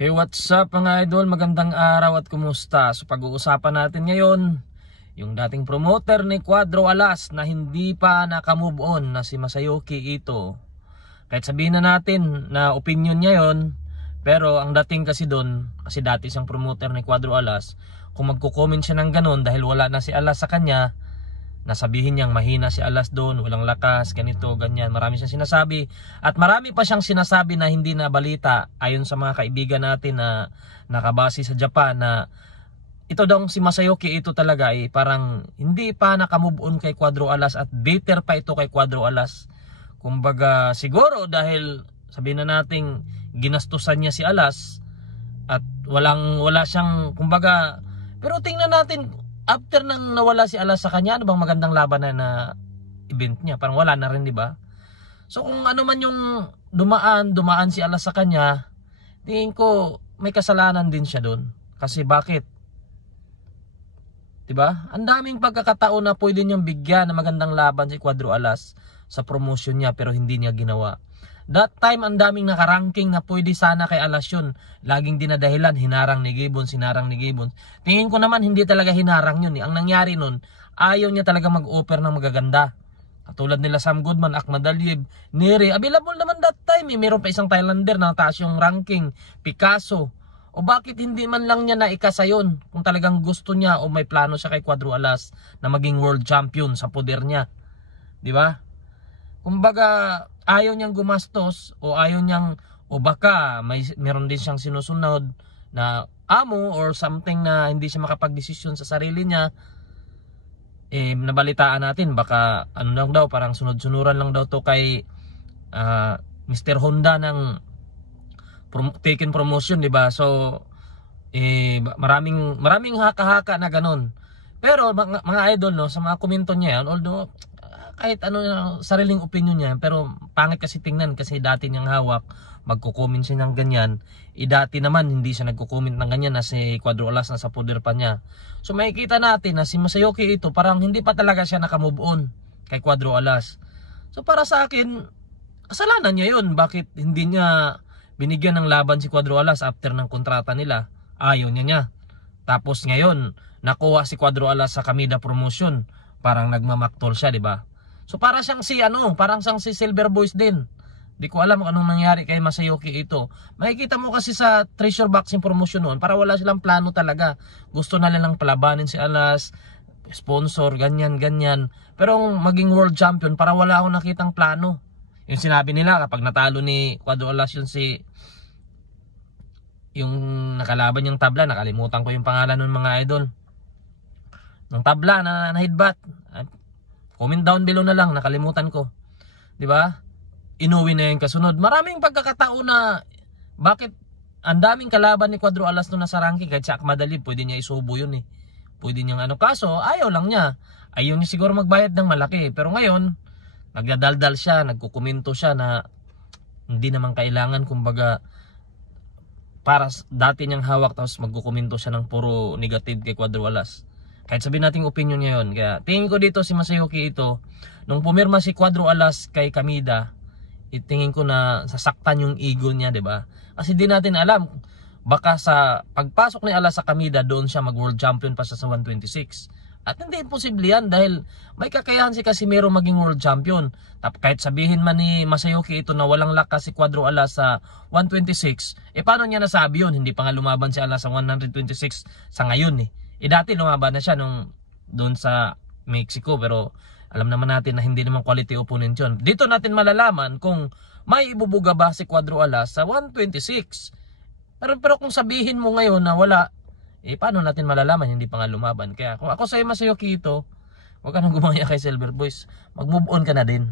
Hey, what's up mga idol? Magandang araw at kumusta? So pag-uusapan natin ngayon yung dating promoter ni Cuadro Alas na hindi pa nakamove on na si Masayoki Ito. Kahit sabihin na natin na opinion niya yon, pero ang dating kasi doon, kasi dati siyang promoter ni Cuadro Alas, kung magko-comment siya ng ganun dahil wala na si Alas sa kanya, nasabihin niyang mahina si Alas doon, walang lakas, ganito, ganyan. Marami siyang sinasabi at marami pa siyang sinasabi na hindi na balita ayon sa mga kaibigan natin na nakabase sa Japan na ito daw si Masayoki Ito talaga parang hindi pa nakamove on kay Cuadro Alas at bitter pa ito kay Cuadro Alas. Kumbaga siguro dahil sabihin na nating ginastusan niya si Alas at wala siyang kumbaga, pero tingnan natin after nang nawala si Alas sa kanya, ano bang magandang laban na event niya? Parang wala na rin, di ba? So kung ano man yung dumaan si Alas sa kanya, tingin ko may kasalanan din siya doon. Kasi bakit? Di ba? Ang daming pagkakataon na pwede niyang bigyan na magandang laban si Cuadro Alas sa promotion niya pero hindi niya ginawa. That time, ang daming nakaranking na pwede sana kay Alas yun. Laging dinadahilan, hinarang ni Gibbons, hinarang ni Gibbons. Tingin ko naman, hindi talaga hinarang yun. Ang nangyari nun, ayaw niya talaga mag-offer ng magaganda. Katulad nila Sam Goodman, Ahmad Aliyev, Neri. Available naman that time. Meron pa isang Thailander na taas yung ranking, Picasso. O bakit hindi man lang niya naikasa yun? Kung talagang gusto niya o may plano siya kay Cuadro Alas na maging world champion sa poder niya. Di ba? Kumbaga, ayaw niyang gumastos o ayaw niyang o baka meron din siyang sinusunod na amo or something na hindi siya makapagdesisyon sa sarili niya. Nabalitaan natin baka ano lang daw, parang sunod-sunuran lang daw to kay Mr. Honda ng taken promotion, di ba? So maraming haka-haka na ganun. Pero mga idol, no, sa mga komento niya yan, although kahit ano sariling opinion niya, pero pangit kasi tingnan kasi dati niyang hawak, magko-comment siya ng ganyan. Dati naman hindi siya nagko-comment ng ganyan na si Cuadro Alas na sa poder pa niya. So makikita natin na si Masayoki Ito parang hindi pa talaga siya nakamove on kay Cuadro Alas. So para sa akin, kasalanan niya yun. Bakit hindi niya binigyan ng laban si Cuadro Alas after ng kontrata nila? Ayaw niya. Tapos ngayon, nakuha si Cuadro Alas sa Kamida promotion. Parang nagmamaktol siya, di ba? So para siyang parang siyang si Silver Boys din. Di ko alam kung anong nangyari kay Masayoki Ito. Makikita mo kasi sa Treasure Boxing promotion noon, para wala silang plano talaga. Gusto na lang palabanin si Alas, sponsor, ganyan. Pero maging world champion, para wala akong nakitang plano. Yung sinabi nila kapag natalo ni Cuadro Alas yung nakalaban yung tabla, nakalimutan ko yung pangalan ng mga idol. Ng tabla na hidbat. Comment down below na lang, nakalimutan ko. 'Di ba? Inuwi na yung kasunod. Maraming pagkakataon na bakit ang daming kalaban ni Cuadro Alas no nasa ranking, kahit sa Ahmad Aliyev pwede niya isubo yun Pwede niyang kaso ayaw lang niya. Ayaw niya siguro magbayad ng malaki. Pero ngayon, nagdadaldal siya, nagkukomento siya na hindi naman kailangan, kumbaga para dati niyang hawak tapos magkukomento siya ng puro negative kay Cuadro Alas. Kahit sabihin natin opinion niya yun. Kaya tingin ko dito si Masayoki Ito, nung pumirma si Cuadro Alas kay Kamida, tingin ko na sasaktan yung ego niya, di ba? Kasi di natin alam, baka sa pagpasok ni Alas sa Kamida, doon siya mag-world champion pa sa 126. At hindi imposible yan dahil may kakayahan si Casimero maging world champion. Kahit sabihin man ni Masayoki Ito na walang lakas si Cuadro Alas sa 126, paano niya nasabi yun? Hindi pa nga lumaban si Alas sa 126 sa ngayon dati lumaban na siya doon sa Mexico, pero alam naman natin na hindi naman quality opponent yun. Dito natin malalaman kung may ibubuga ba si Cuadro Alas sa 126. Pero kung sabihin mo ngayon na wala, paano natin malalaman? Hindi pa nga lumaban. Kaya kung ako sa'yo Masayoki Ito, huwag ka nang gumaya kay Silver Boys. Mag-move on ka na din.